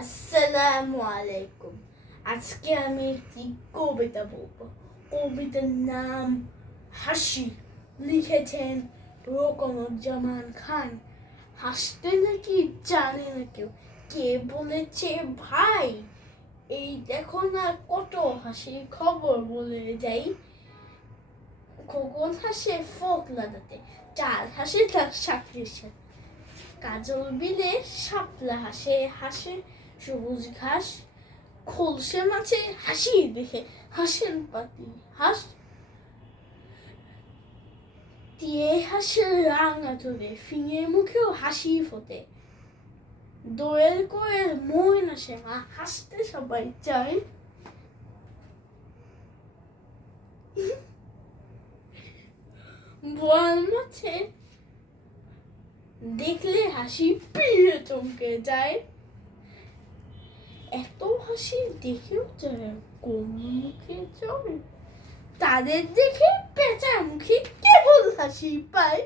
আসসালামু আলাইকুম। আজকে আমি একটি কবিতা বলবো। কবিতার নাম হাসি। লিখেছেন রোকনুজ্জামান খান। হাসতে নাকি জানে না কেউ, কে বলেছে ভাই? এই দেখো না কত হাসির খবর বলে যাই। খোকন হাসে ফোকলা দাঁতে, চাল হাসে তার সাথে সাথে, কাজল বিলে শাপলা হাসে হাসে সবুজ ঘাস, খোলসে মাছে হাসি দেখে হাসেন পাতি হাস, দিয়ে হাসে রাঙা তোরে, ফিঙে মুখেও হাসি ফোটে, দোয়েল কোয়েল মন আসে হাসতে সবাই চায়। বোয়াল মাছে দেখলে হাসি পিয়ে চমকে যায়। এত হাসি দেখেও যারা কোন মুখে চলে, তাদের দেখে পেঁচা মুখে কেবল হাসি পায়।